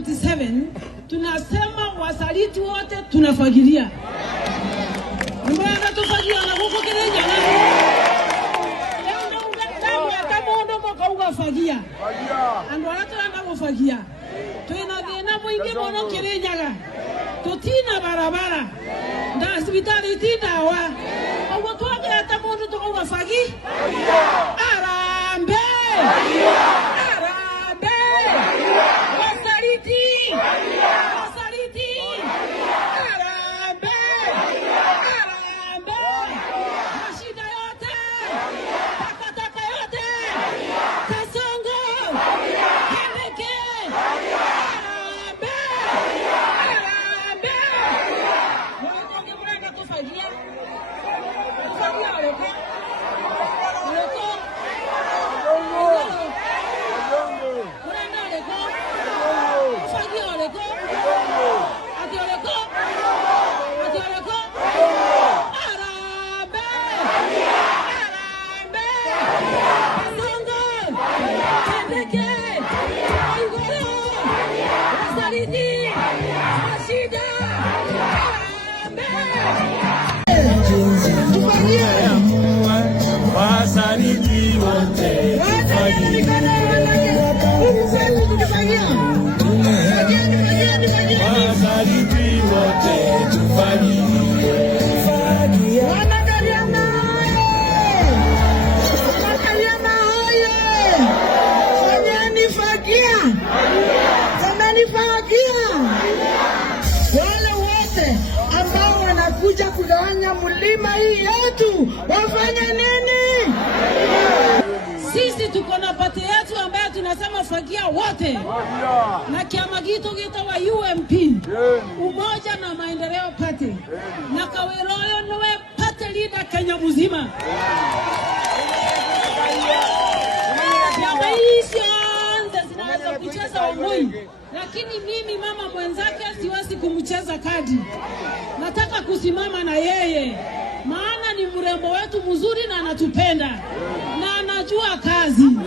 2027 tunasema wasaliti wote tunafagilia. Mbona tufagia na huko Kenya na leo ndio kama ndoko kauga fagia. Ando watu wanafagia. Tuina thina mwingi muno Kirinyaga. Tutina barabara. Nda hospitali tina wa. Ogo twaga hata mundu tukauga fagi. Arambe. Arambe. Wasaliti. Wasaliti. Arambe. Arambe. Mashida yote. Takataka yote. Kasongo. Kemeke. Arambe. Arambe. Wakonge murenda kufagia. Kufagia waleko. Waleko. Murenda waleko. Kufagia waleko. Ati waleko. Ati waleko. Arambe. Arambe. Kasongo. Kemeke. Aigoro. Wasaliti. Mashida. Arambe. Wasaliti wote wasaliti wote tufagie. Wale wote ambao wanakuja kugawanya mlima hii yetu wafanya nini? Sisi tuko na pati yetu ambayo tunasema fagia wote. Na kiama gitu wa UMP. Umoja na Maendeleo Party. Na Kaweroyo niwe party leader Kenya mzima. Kiama hizi zinaweza kucheza Wangui. Lakini mimi mama mwenzake siwezi kumcheza kadi. Nataka kusimama na yeye. Maana ni mrembo wetu mzuri na anatupenda. Na anajua kazi.